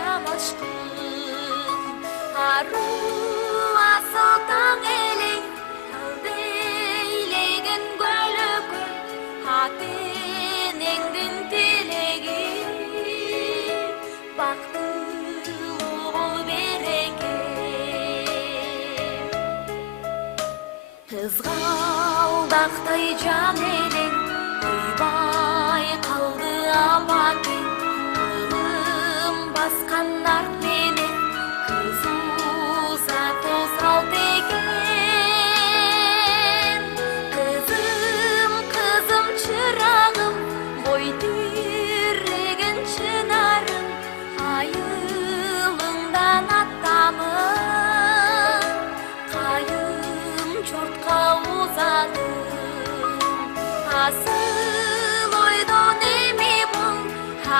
жамашкын аруу асыл таң элең албейлеген көлөкө ата энеңдин тилеги бактылуу бол береке кызгалдактай жан элең ойбай калды абакең кылым баскан арт менен кызуса тосалт экен кызым чырагым бой тиреген чынарым айылыңдан аттамын кайым чортко узадым асыл ойдон эми бол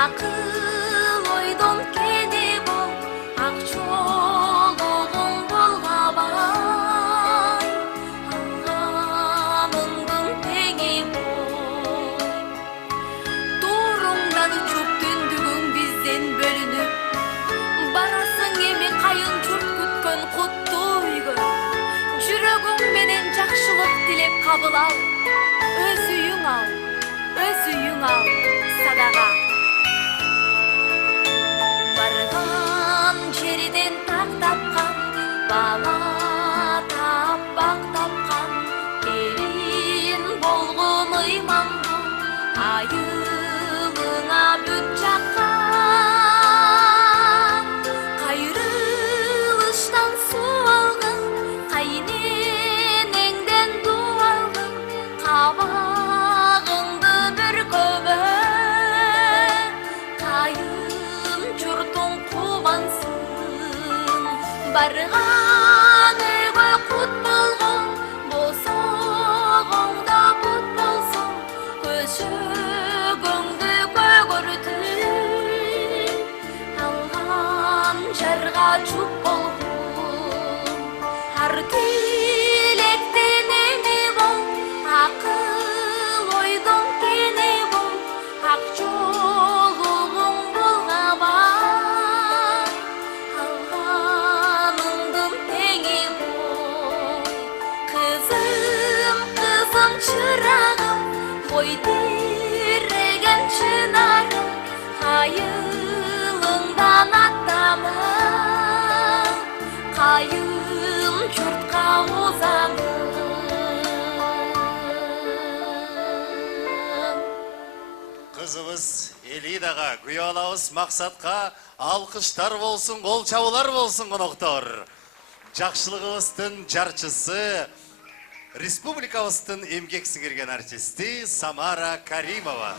акыл ойдон кене бол ак чологуң болгабай алганыңдын теңи бол тууруңдан учуп түндүгүң бизден бөлүнүп барасың эми кайын журт күткөн куттуу үйгө жүрөгүң менен жакшылык тилеп кабыл ал өз үйүң ал садага барган жерден так тапкан бала таппак тапкан келин болгон ыйман бол айылыңа бүт жаккан кайрылыштан суу алгын кайненеңден дуу алгын кабагыңды бүркөбө кайын журтуң кубансын барган үйгө кут болгон босогоңда бут болсун көшөгөңдү көгөртүп алган жарга чуп болгун ар тилектен эми бол акыл ойдон кене бол ак жолугуң болгабай алганыңдын теңи бол кызым чырагым бой тиреген чынарым айылыңдан аттамын кайын журтка узамын Кызыбыз Элидага күйө алабыз максатка алкыштар болсун, кол чабуулар болсун коноктор. Жакшылыгыбыздын жарчысы, республикабыздын эмгек сиңирген артисти Самара Каримова.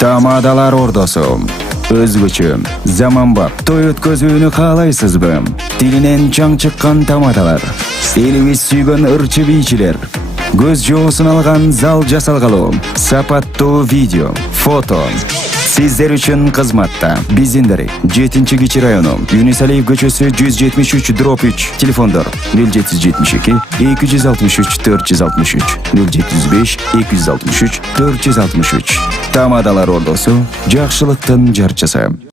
Тамадалар ордосу өзгөчө заманбап той өткөзүүнү каалайсызбы? Тилинен чаң чыккан тамадалар, элибиз сүйгөн ырчы бийчилер, көз жоосун алган зал жасалгалуу, сапаттуу видео, фото сиздер үчүн кызматта. Биздин дарек 7-Кичи району, Юнусалиев көчөсү 173/3, телефондор 0772 263 463 075 263 463. Тамадалар ордосу, жакшылыктын жарчысы.